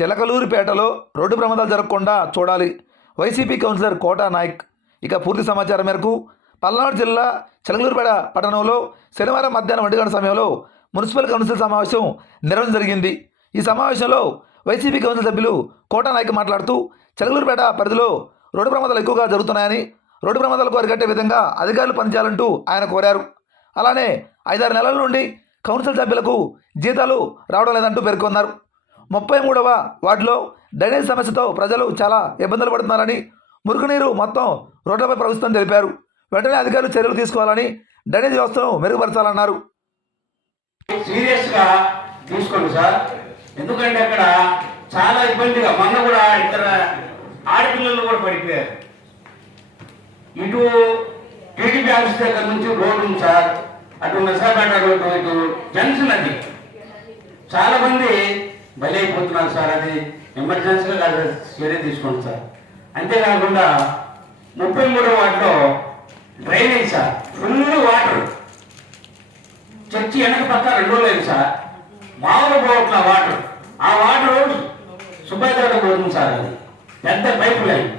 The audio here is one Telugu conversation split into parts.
చిలకలూరిపేటలో రోడ్డు ప్రమాదాలు జరగకుండా చూడాలి. YCP councillor Kota Naik. ఇక పూర్తి సమాచారం మేరకు పల్నాడు జిల్లా చిలకలూరిపేట పట్టణంలో శనివారం మధ్యాహ్నం ఒంటి గంట సమయంలో మున్సిపల్ కౌన్సిల్ సమావేశం నిర్వహణ జరిగింది. ఈ సమావేశంలో వైసీపీ కౌన్సిల్ సభ్యులు కోటా నాయక్ మాట్లాడుతూ చిలకలూరిపేట పరిధిలో రోడ్డు ప్రమాదాలు ఎక్కువగా జరుగుతున్నాయని రోడ్డు ప్రమాదాలకు అరికట్టే విధంగా అధికారులు పనిచేయాలంటూ ఆయన కోరారు. అలానే ఐదారు నెలల నుండి కౌన్సిల్ సభ్యులకు జీతాలు రావడం లేదంటూ పేర్కొన్నారు. ముప్పై మూడవ వార్డులో డ్రైనేజ్ సమస్యతో ప్రజలు చాలా ఇబ్బందులు పడుతున్నారని మురుగునీరు మొత్తం రోడ్లపై ప్రవహిస్తుందని తెలిపారు. వెంటనే అధికారులు చర్యలు తీసుకోవాలని డ్రైనేజ్ వ్యవస్థను మెరుగుపరచాలన్నారు. సీరియస్గా తీసుకోండి సార్. ఎందుకంటే అక్కడ చాలా ఇబ్బందిగా మొన్న కూడా ఇతర ఆడపిల్లలు కూడా పడిపోయారు. ఇటు టీడీపీ ఆఫీస్ దగ్గర నుంచి రోడ్డు ఉంది సార్. అటు నర్సాపేట రోడ్డు ఇటు జంక్షన్ అది. చాలా మంది బలైపోతున్నారు సార్ అది ఎమర్జెన్సీగా కాదు చర్య తీసుకోండి సార్. అంతేకాకుండా ముప్పై మూడో వాటిలో drainage sir full water. Church వెనక పక్క రెండు లేదు సార్. మామూలు పోవట్ల వాటర్. ఆ వాటర్ సుబ్బయ్య పోతుంది సార్ అది. పెద్ద పైపు లైన్.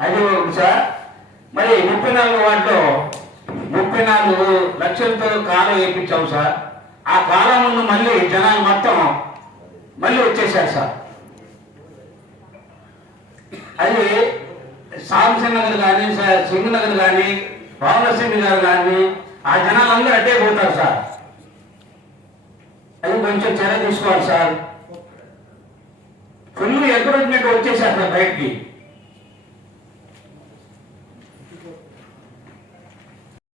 అది ఒకటి సార్. మరి ముప్పై నాలుగు వాటిలో ముప్పై నాలుగు లక్షలతో కాలం వేయించాం సార్. ఆ కాలం ముందు మళ్ళీ జనాలు మొత్తం మళ్ళీ వచ్చేసారు సార్. అది సాంసన్ నగర్ కానీ సింగ్ నగర్ కానీ పవనసింగ్ గారు కానీ ఆ జనాలందరూ అడ్డే పోతారు సార్. అది కొంచెం చర్య తీసుకోవాలి సార్. ఫుల్ ఎంకరేజ్మెంట్ వచ్చేసారు సార్ బయటికి.